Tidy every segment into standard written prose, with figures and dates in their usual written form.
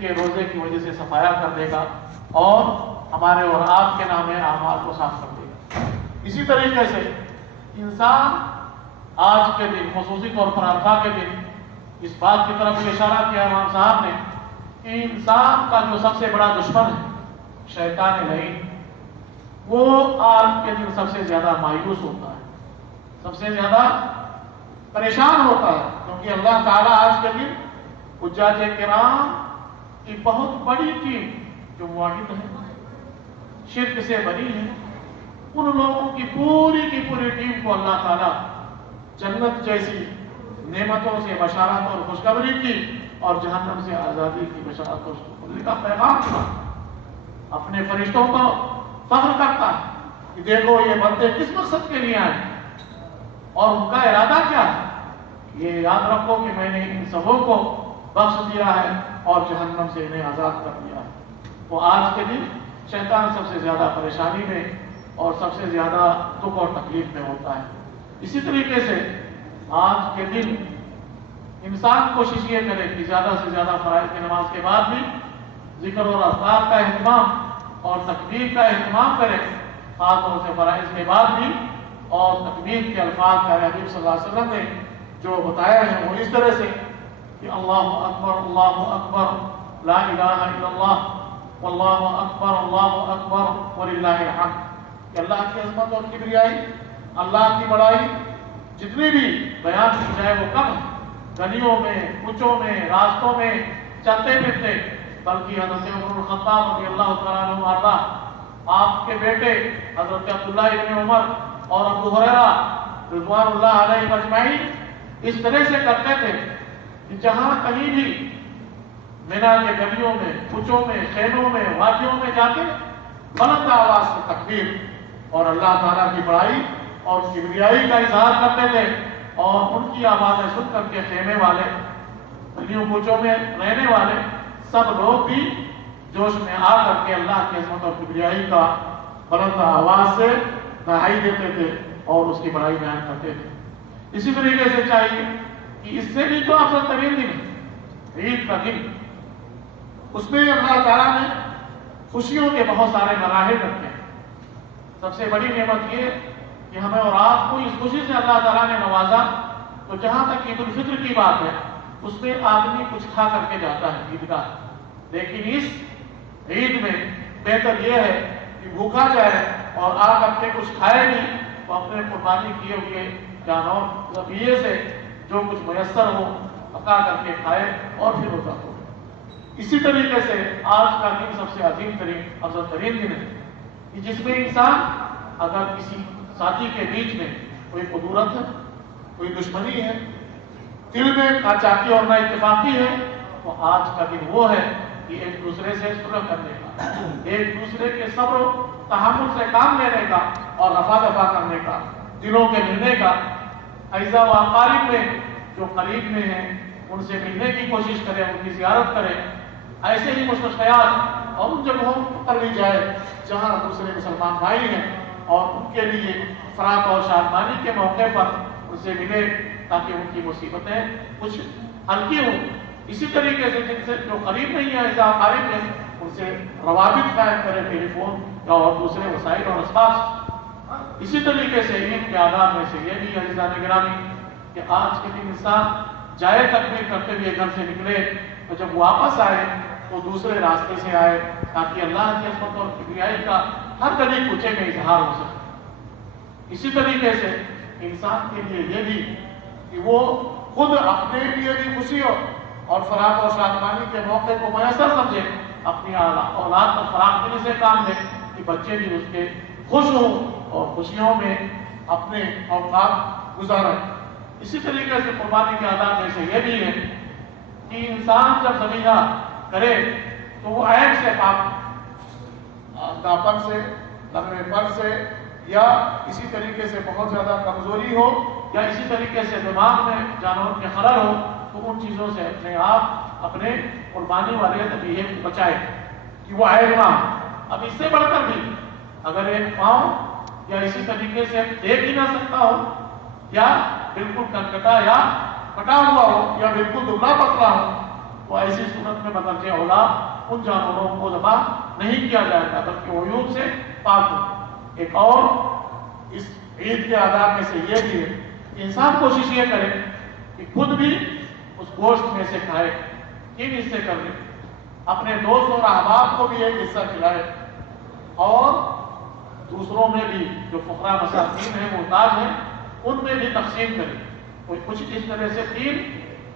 کے روزے کی وجہ سے صفایا کر دے گا اور ہمارے اور آپ کے نام اعمال کو صاف کر دے گا۔ اسی طریقے سے انسان آج کے دن خصوصی طور پر عرفہ کے دن اس بات کی طرف بھی اشارہ کیا امام صاحب نے کہ انسان کا جو سب سے بڑا دشمن ہے شیطان لعین، وہ آج کے دن سب سے زیادہ مایوس ہوتا ہے، سب سے زیادہ پریشان ہوتا ہے، کیونکہ اللہ تعالیٰ آج کے دن حجاج کرام کی بہت بڑی ٹیم جو موحد ہے، شرک سے بری ہے، ان لوگوں کی پوری ٹیم کو اللہ تعالیٰ جنت جیسی نعمتوں سے بشارت اور خوشخبری کی اور جہنم سے آزادی کی بشارت اور خوشخبری کا پیغام تھا۔ اپنے فرشتوں کو فخر کرتا ہے کہ دیکھو یہ بندے کس مقصد کے لیے آئے اور ان کا ارادہ کیا ہے۔ یہ یاد رکھو کہ میں نے ان سبوں کو بخش دیا ہے اور جہنم سے انہیں آزاد کر دیا ہے۔ تو آج کے دن شیطان سب سے زیادہ پریشانی میں اور سب سے زیادہ دکھ اور تکلیف میں ہوتا ہے۔ اسی طریقے سے آج کے دن انسان کوشش یہ کرے کہ زیادہ سے زیادہ فرائض کی نماز کے بعد بھی ذکر اور اذکار کا اہتمام اور تکبیر کا اہتمام کرے، خاص طور سے فرائض کے بعد بھی، اور تکبیر کے الفاظ کا حبیب صلی اللہ علیہ وسلم نے جو بتایا ہے وہ اس طرح سے کہ اللہ اکبر لا الہ الا اللہ واللہ اکبر وللہ الحمد، کہ اللہ کی عظمت اور کبریائی، اللہ کی بڑائی جتنی بھی بیان کی جائے وہ کم ہے۔ گلیوں میں، کوچوں میں، راستوں میں چلتے پھرتے، بلکہ حضرت عمر الخطاب رضی اللہ تعالیٰ عنہ وارضہ، آپ کے بیٹے حضرت عبداللہ ابن عمر اور ابو ہریرہ رضوان اللہ علیہ اجمعین اس طرح سے کرتے تھے کہ جہاں کہیں بھی مینا کے گلیوں میں، کوچوں میں، خیموں میں، وادیوں میں جاتے بلند آواز سے تکبیر اور اللہ تعالیٰ کی بڑائی اور کبریائی کا اظہار کرتے تھے، اور ان کی آوازیں سن کر کے خیمے والے، گلیوں کوچوں میں رہنے والے سب لوگ بھی جوش میں آ کر کے اللہ کی عظمت اور کبریائی کا بلند آواز سے دہائی دیتے تھے اور اس کی بڑائی بیان کرتے تھے۔ اسی طریقے سے چاہیے کہ اس سے بھی جو افضل ترین دن ہے عید کا دن، اس میں اللہ تعالیٰ نے خوشیوں کے بہت سارے مراحل رکھے ہیں۔ سب سے بڑی نعمت یہ کہ ہمیں اور آپ کو اس خوشی سے اللہ تعالیٰ نے نوازا، تو جہاں تک عید الفطر کی بات ہے اس میں آدمی کچھ کھا کر کے جاتا ہے عیدگاہ، لیکن اس عید میں بہتر یہ ہے کہ بھوکا جائے اور آ کر کے کچھ کھائے نہیں، تو اپنے قربانی کیے ہوئے جانور ذبیحے سے جو کچھ میسر ہو پکا کر کے کھائے اور پھر روزہ توڑے۔ اسی طریقے سے آج کا دن سب سے عظیم ترین افضل ترین دن ہے کہ جس میں انسان اگر کسی ساتھی کے بیچ میں کوئی قدورت ہے، کوئی دشمنی ہے، دل میں ناچاکی اور نا اتفاقی ہے، تو آج کا دن وہ ہے کہ ایک دوسرے سے صلح کرنے کا، ایک دوسرے کے صبر و تحمل سے کام لینے کا اور رفع دفع کرنے کا، دلوں کے ملنے کا، اعزا و اقارب میں جو قریب میں ہیں ان سے ملنے کی کوشش کرے، ان کی زیارت کرے، ایسے ہی مستشفیات اور ان جگہوں پر بھی جائے جہاں دوسرے مسلمان بھائی ہیں اور ان کے لیے فراق اور شادمانی کے موقع پر ان سے ملے تاکہ ان کی مصیبتیں کچھ ہلکی ہوں۔ اسی طریقے سے جن سے جو قریب نہیں ہے اعزا اقارب ہیں ان سے روابط قائم کرے، ٹیلی فون یا اور دوسرے وسائل اور اسباب سے۔ اسی طریقے سے عید کے آداب میں سے یہ بھی عزیزان گرامی کہ آج کے دن انسان جائے تکبیر کرتے ہوئے گھر سے نکلے اور جب واپس آئے تو دوسرے راستے سے آئے تاکہ اللہ کی عظمت اور کبریائی کا ہر گلی کوچے میں اظہار ہو سکے۔ اسی طریقے سے انسان کے لیے یہ بھی کہ وہ خود اپنے لیے بھی خوشی اور فراق اور شادمانی کے موقع کو میسر سمجھے، اپنی اولاد کو فراق دلی سے کام لے کہ بچے بھی اس کے خوش ہوں اور خوشیوں میں اپنے اوقات گزاریں۔ اسی طریقے سے قربانی کے آداب میں سے یہ بھی ہے کہ انسان جب ذبیحہ کرے تو وہ عیب سے پاک، داپن سے، لمبے پر سے، یا اسی طریقے سے بہت زیادہ کمزوری ہو یا اسی طریقے سے دماغ میں جانور کے خلل ہو تو ان چیزوں سے اپنے آپ اپنے قربانی والے ذبیحے کو بچائے کہ وہ عیب نہ ہو۔ اب اس سے بڑھ کر بھی اگر ایک پاؤں یا اسی طریقے سے دیکھ ہی نہ سکتا ہو یا بالکل کنکٹا یا کٹا ہوا ہو یا بالکل دبلا پتلا ہو تو ایسی صورت میں بدرجہ اولا ان جانوروں کو ذبح نہیں کیا جائے گا بلکہ وہ عیوب سے پاک ہو۔ ایک اور اس عید کے آداب میں سے یہ بھی ہے کہ انسان کوشش یہ کرے کہ خود بھی اس گوشت میں سے کھائے، 3 حصے کر لے، اپنے دوست اور احباب کو بھی ایک حصہ کھلائے اور دوسروں میں بھی جو فقراء مساکین ہیں محتاج ہیں ان میں بھی تقسیم کرے۔ کوئی کچھ اس طرح سے 3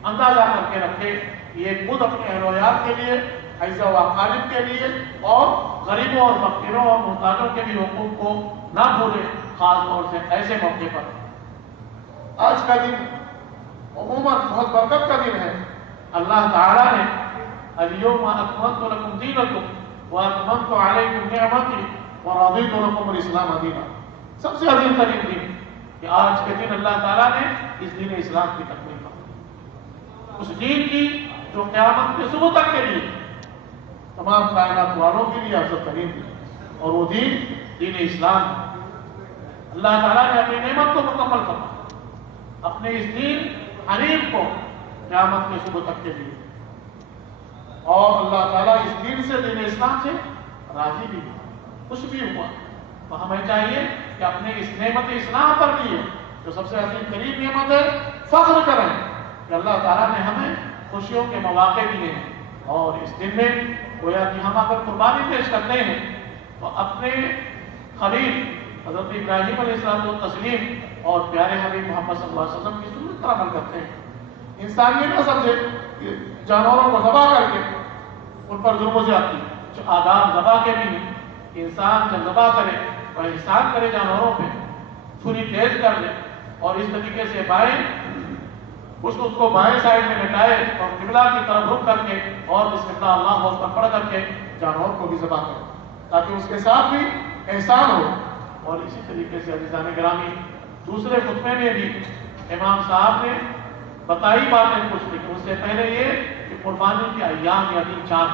اندازہ کر کے رکھے کہ یہ خود اپنے اہل و عیال کے لیے، عیزہ و اقارب کے لیے، اور غریبوں اور فقیروں اور محتاجوں کے بھی حقوق کو نہ بھولے، خاص طور سے ایسے موقع پر۔ آج کا دن عموماً بہت برکت کا دن ہے۔ اللہ تعالیٰ نے الیوم اکملت لکم دینکم واتممت علیکم نعمتی ورضیت لکم الاسلام دینا، سب سے عظیم ترین دن کہ آج کے دن اللہ تعالیٰ نے اس دین اسلام کی تکمیل کی، اس دین کی جو قیامت کے صبح تک کے لیے تمام کائنات والوں کے لیے افضل ترین دن، اور وہ دین اسلام ہے۔ اللہ تعالیٰ نے اپنی نعمت کو مکمل کرنا، اپنے اس دین حنیف کو قیامت کے صبح تک کے لیے، اور اللہ تعالیٰ اس دین سے، دین اسلام سے راضی بھی ہوا، خوش بھی ہوا۔ تو ہمیں چاہیے کہ اپنے اس نعمت اسلام پر بھی ہے جو سب سے عظیم ترین نعمت ہے، فخر کریں کہ اللہ تعالیٰ نے ہمیں خوشیوں کے مواقع دیے ہیں، اور اس دن میں گویا کہ ہم اگر قربانی پیش کرتے ہیں تو اپنے خلیل حضرت ابراہیم علیہ السلام و تسلیم اور پیارے حبیب محمد صلی اللہ علیہ وسلم کی سنت پر عمل کرتے ہیں۔ انسان یہ نہ سمجھے کہ جانوروں کو ذبح کر کے ان پر ظلم و زیادتی، جو آداب ذبح کے بھی ہیں، انسان جب ذبح کرے اور احسان کرے جانوروں پہ، چھری تیز کر لے اور اس طریقے سے اس کو بائیں سائڈ میں لٹائے اور قبلہ کی طرف رخ کر کے اور بسم اللہ اللہ اکبر پڑھ کر کے جانور کو بھی ذبح کرے تاکہ اس کے ساتھ بھی احسان ہو۔ اور اسی طریقے سے عزیزان گرامی، دوسرے خطبے میں بھی امام صاحب نے بتائی باتیں کچھ، لیکن اس سے پہلے یہ کہ قربانی کے ایام یا دن 4،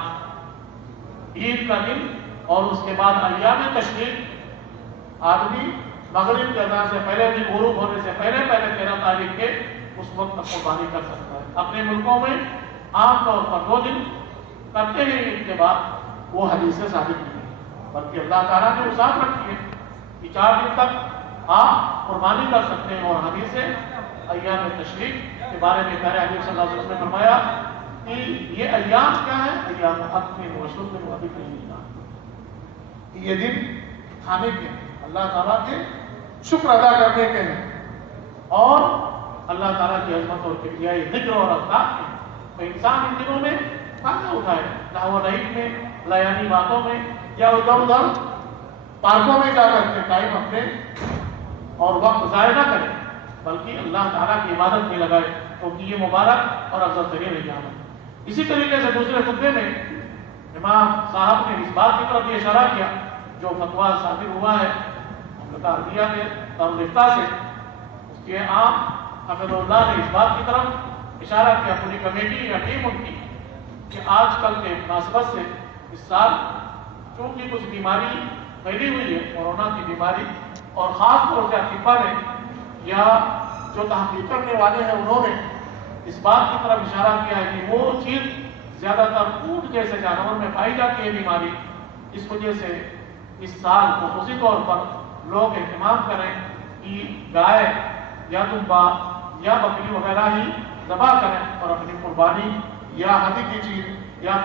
عید کا دن اور اس کے بعد ایام تشریق، آدمی مغرب کے اذان سے پہلے، دن غروب ہونے سے پہلے 13 تاریخ کے اس وقت تک قربانی کر سکتا ہے۔ اپنے ملکوں میں عام طور پر 2 دن کرتے ہیں عید کے بعد، وہ حدیث سے ثابت نہیں ہے، بلکہ اللہ تعالیٰ نے وسعت رکھی ہے کہ 4 دن تک آپ قربانی کر سکتے ہیں۔ اور حدیث سے ایام تشریق کے بارے میں پیارے حبیب صلی اللہ علیہ وسلم نے فرمایا کہ یہ ایام کیا ہے؟ ایام اکل و شرب و ذکر اللہ، یہ دن کھانے کے ہیں، اللہ تعالیٰ کے شکر ادا کرنے کے ہیں، اور اللہ تعالیٰ کی عظمت اور کبریائی ذکر اور اذکار کے ہیں۔ تو انسان ان دنوں میں فائدہ اٹھائے، لہو و لعب میں، لیانی باتوں میں، یا ادھر ادھر پارکوں میں جا کر کے ٹائم اپنے اور وقت ضائع نہ کرے، بلکہ اللہ تعالیٰ کی عبادت میں لگائے، کیونکہ یہ مبارک اور افضل ترین ایام ہے۔ اسی طریقے سے دوسرے خطبے میں امام صاحب نے اس بات کی طرف یہ اشارہ کیا جو فتویٰ صادر ہوا ہے مملکت عربیہ کے دارالفتہ سے، اس کے عام حفظ اللہ نے اس بات کی طرف اشارہ کیا، پوری کمیٹی یا ٹیم ان کی، کہ آج کل کے مناسبت سے اس سال چونکہ کچھ بیماری پھیلی ہوئی ہے، کورونا کی بیماری، اور خاص طور سے اطباء نے یا جو تحقیق کرنے والے ہیں انہوں نے اس بات کی طرف اشارہ کیا ہے کہ وہ چیز زیادہ تر اونٹ جیسے جانور میں پائی جاتی ہے بیماری، اس وجہ سے اس سال خصوصی طور پر لوگ اہتمام کریں کہ گائے یا دمبا یا بکری وغیرہ ہی ذبح کریں اور اپنی قربانی یا ہدی کی چیز یا